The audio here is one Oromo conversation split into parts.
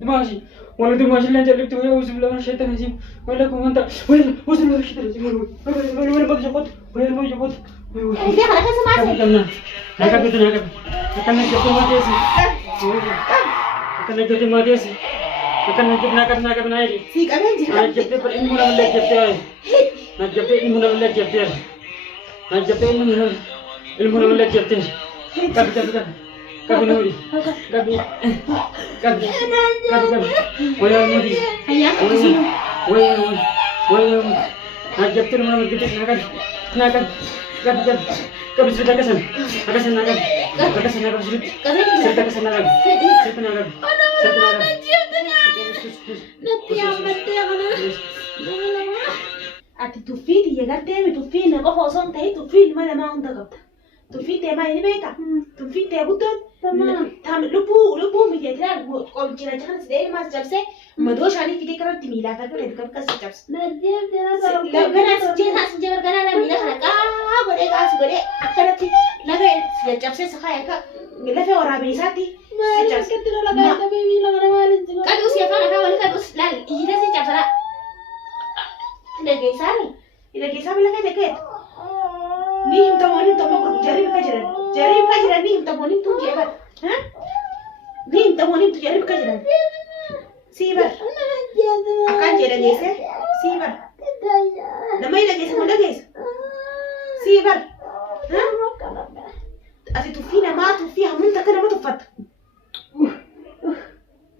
ماشي ولد ماشي اللي انت اللي بتقول اوزم له الشيطان الرجيم ولا كمان ولا اوزم له الشيطان الرجيم ولا ما تجبط ولا ما تجبط دي خلاص ما كملنا نكمل نكمل نكمل جبت ما تيسي نكمل جبت ما تيسي نكمل نكمل نايدي في كمان دي انا جبت بالعلم ولا ولا جبت انا جبت علم ولا ولا جبت انا جبت علم ولا جبت كذا كذا نوري كذا ويا نوري ويا جبت له من جبت ناكد كذا سيدا كسن ناكد سيد سيدا كسن ناكد ati tufiti yagarte mi tufi na ko foson tai tufi mana ma unda kapta tufi te ma ini beta tufi te buton tam lupu mi te tra ko kina chana se mas jab se mado shani fite karat mila ka kare kab kas jab na dev dera la gana je has je gana la mila ka bode gas bode akara ti la ga jab se sakhaya ka la fe ora be sati jab se tira la ga be mi la gana malin ka dus ya fara ka wala ka dus la ida se jab sara إذا جيسامي لك هذا كده نيم تمانين تمام جريب كجرا نيم تمانين تون جيبر ها نيم تمانين تجرب كجرا سيبر أكان جرا جيسه سيبر لما إذا جيسه ولا جيس سيبر ها أتي تفينا ما تفيها من تكنا ما تفت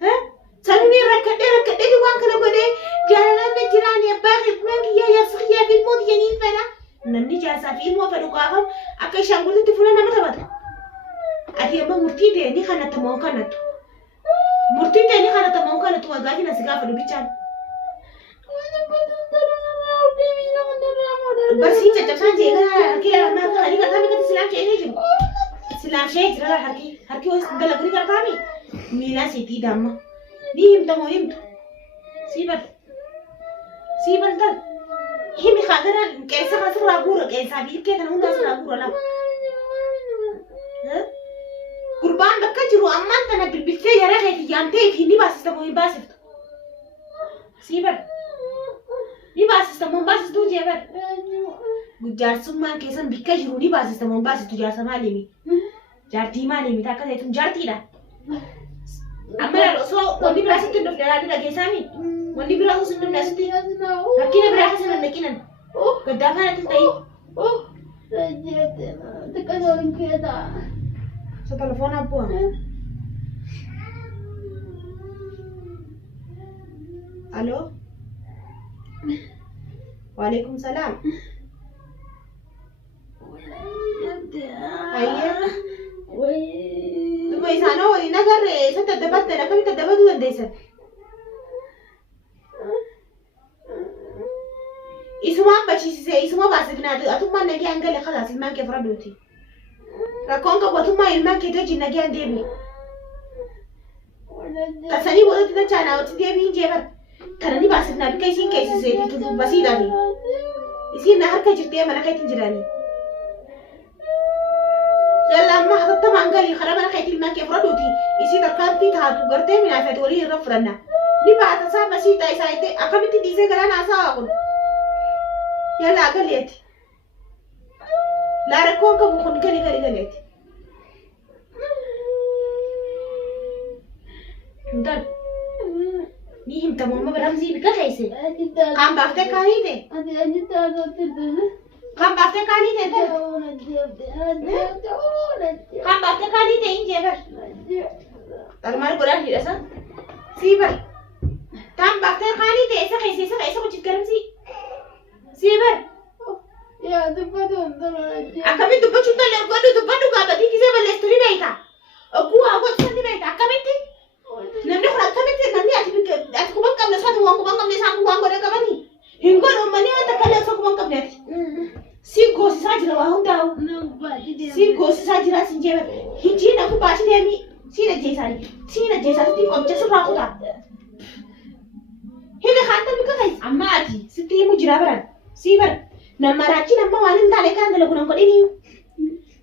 ها سنوني ركض دي وان كنا بدي جالنا جيراني باخد منك يا سخيا في الموت ينين فنا نمني جالسة في الموت فلوكاهم أكيد شانقول تفونا نما تبغى أدي أما مرتي تاني خانة تمون خانة مرتي تاني خانة تمون خانة وعادي نسيقا فلو بيجان بس هي تجسان جيغا كلا ما خلي كتامي كت سلام شيء نيجي سلام شيء جرا هركي وس دلغري كتامي ميلا سيتي دام نيم تمويم سيبر تل هي مخادرة كيسا خاص راغورة كيسا بيل كي كانوا ناس راغورة لا قربان بكجرو أمان تنا بالبلتة يا رجال يانتي في نباس تموي باسف سيبر نباس تموي باسف تو جبر جارسون ما كيسا بكجرو نباس تموي باسف تو جارسون مالي جارتي مالي تاكا زيتون جارتي لا أما سو ودي براسي تندف دلالي لجي سامي ودي براسي سندف ناسي لكن براسي سندف نكينن كدافع نتلتاي رجعت تكسرين كده سو تلفون أبوه ألو وعليكم السلام أيه Tuma isano ina garre sa tadabat na kami tadabat ulan desa. Isuma bachi se isuma basigna atuma nagi angale khalas ilman ke fradoti. Rakonka batuma ilman ke toji nagi andemi. Kasani bodo tina chana oti demi jebar. Kanani basigna bikai sin kai se tu basida ni. Isi na har ka jirte mana kai tinjirani. يلا ما حطت طبعا قال لي خرب انا خيت الماء كيف ردوتي يصير كان في تاع غرتي من عفت ولي رفرنا لي بعد صار مسيت اي سايتي اقمت دي زي قال انا اساقول يلا قاليت لا ركون كم كن قاليت انت نيهم تمام ما برمزي بك كيسه كان بافتك كاريته كم بافته كاني ته كم بافته كاني ته إنجي بر ترمال برا هي أصلا سيبر كم بافته كاني ته إيسا كوچ كرم سيبر يا دبادون أكمل دباد شو تلا دبادو كابتي كيسة بالستوري بيتا أبوه أبوه تسندي بيتا أكمل تي نمني خلاص أكمل تي نمني أتكلم كم نسوات وانكم كم نسانكم وانكم ده كمان هنقول أمني أتكلم سوكم كم نسي si gosi sajira wa hundao si gosi sajira sinjeba hinjina ku bachi demi si na jesari ti komcha sura kuta sitti mujira baran sibar namarachi namma wanin tale kan galo kunan kodini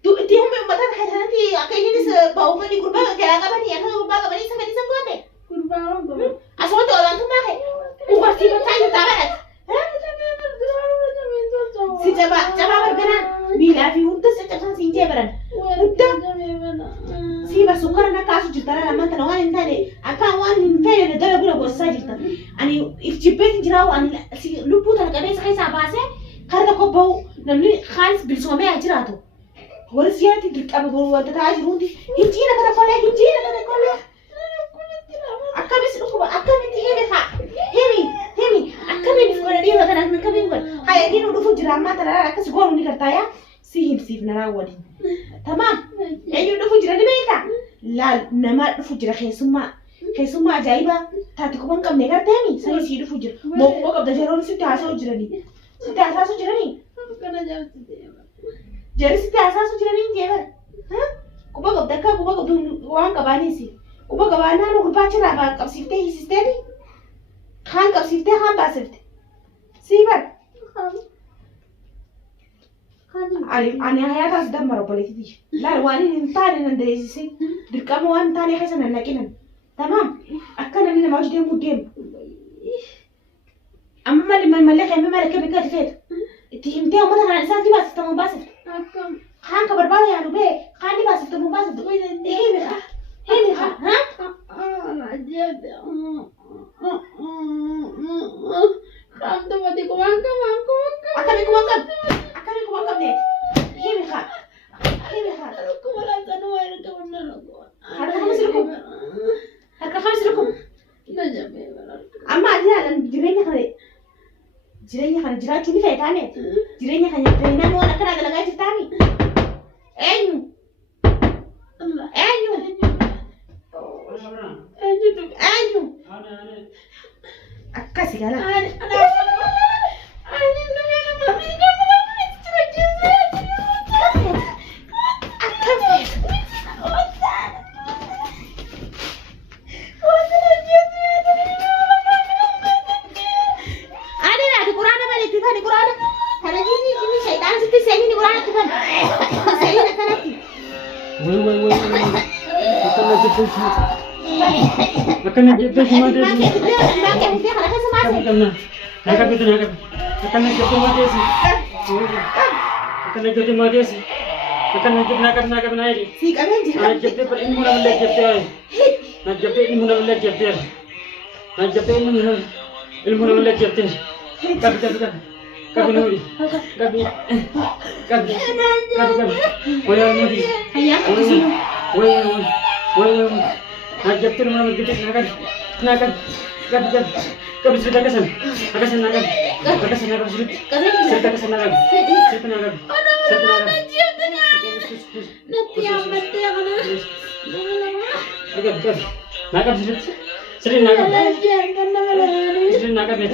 tu ti hum mata khatanati akaini se bau bani gurba kaya ka bani aka gurba ka bani samedi sangote gurba aso to lan tu ma ke ubar ti ta ta barat si jaba bergerak bila fi untuk secepat sinje beran udah si basukar na kasu jutara lama tanawan intade akan wan fere da dala gula bossa jita ani ifjibet jiraw an si lupu tan kabe sai sabase karda ko bau namni khalis bil some ajrato ورسياتي تلقى بقول تاجرون دي هنجينا كده كله أكمل سلوكه أكمل تيجي خا هيمي أكمل في ولا دي ولا كنا نكمل ولا هاي دي نودو فجرا ترى أكس قول مني كرتايا سيف نرا ودي تمام أي نودو فجرا دي بيتا لا نما فجرا خيسما جايبة تاتي كمان كم نيجا تاني سوي سيدو فجر مو قبل جرون ستة جراني كنا جاوب jadi setiap asal sudah nih jeber, kuba gak deka kuba gak uang kabani sih, kuba kabana lu kuba cerah bak kapsifte hisisteni, kan kapsifte kan basifte, siapa? Ani ayah tas dah marah politik, lalu wani nintari nandre sih, dikamu wani tani kaya sana nakinan, tamam, akan namanya mau jadi mudem, amma malek yang memang mereka bekerja fet, tihimte amat kan asal tiba sistem basif. خان كبر بالي يا ربي خاني بس تبغى بس تقول هيني ها أنا عجيب خان تبغى تكوان أكمل ده هيني خان كمان تنوع كمان هذا خمس ركوب نجم أما أجي أنا jirenya kan jira cumi saya tanya jirenya kan yang mau nak kena ada lagi tani enyu akka segala akan kita semua desi. Nakap itu nakap. Akan kita semua desi. Akan kita semua desi. Akan kita nakap naik. Si kami jadi. Nak jadi per ilmu nak belajar jadi. Nak jadi ilmu nak belajar jadi. Nak jadi ilmu nak belajar jadi. Kabi nuri. Kabi. Oya nuri. Ayah. Oya. Nak jadi ilmu nak belajar nakan. Kabi sudah kesan nakan. Sudah. Sudah kesan nakan. Nanti yang mati yang mana? Oke. Nakan sudah. Sering nakan. Sering nakan ya.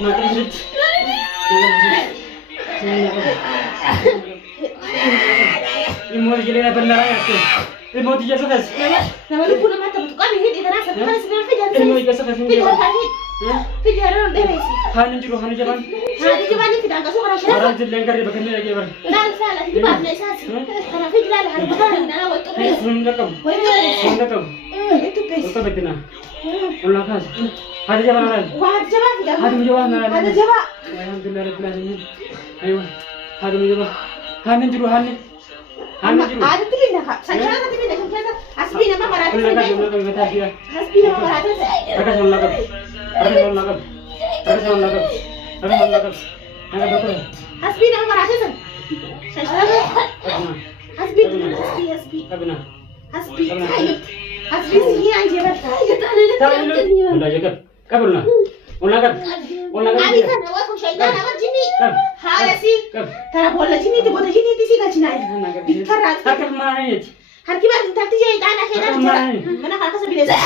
Makan sudah. Ini mau jadi apa benar ya? Ini mau dijasa kas? Nama lu pun mata betul kami hit itu rasa kan sebenarnya kerja. Ini mau dijasa kas ini. Kerja orang beres. Hanin juru hanin jalan. Hanin jalan ini tidak kasih orang siapa. Orang jadi lengkar di bagian lagi bar. Nah salah ini bahan lesas. Karena kerja lah harus betul ini nama waktu. Sundakam. Itu pes. Betul betul nah. Ulang kas. Hanin jalan orang. Wah jalan tidak. Hanin jalan orang. Hanin jalan. Alhamdulillah rabbil alamin. Ayo. Hanin jalan. Hanin juru hanin. Ada tuh pindah kak. Saya nanti pindah ke sana. Hasbi nama marathi. Hasbi nama marathi. Hasbi nama marathi sen. Saya Hasbi. Hasbi sih aja ber. Udah jaga. Kabur lah. Abi kan awas kau syaitan awas jini. Hala sih. Tara bola jini tu bola jini tu sih gak cina. Dikarat. Hakik mana ini? Harki baru tadi jadi tanah kena. Mana kalau kasih bila.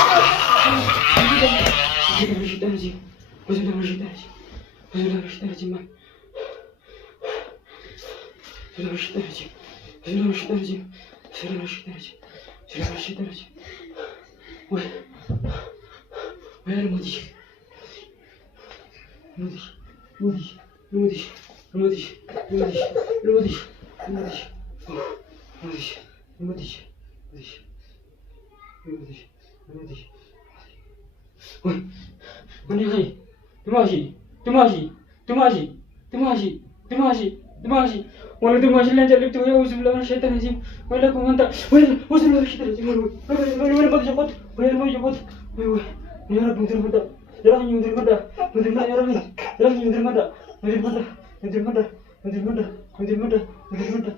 Walau tu masih lanjut lagi tu ya usul lawan syaitan azim. Walau kau mantap. Walau usul lawan syaitan azim. Walau pada cepat. Walau pada cepat. Ya Rabbi mudir mantap. Ya Rabbi mudir mantap. Mudir mantap ya Rabbi. Ya Rabbi mudir mantap. Mudir mantap. Mudir mantap. Mudir mantap. Mudir mantap. Mudir mantap.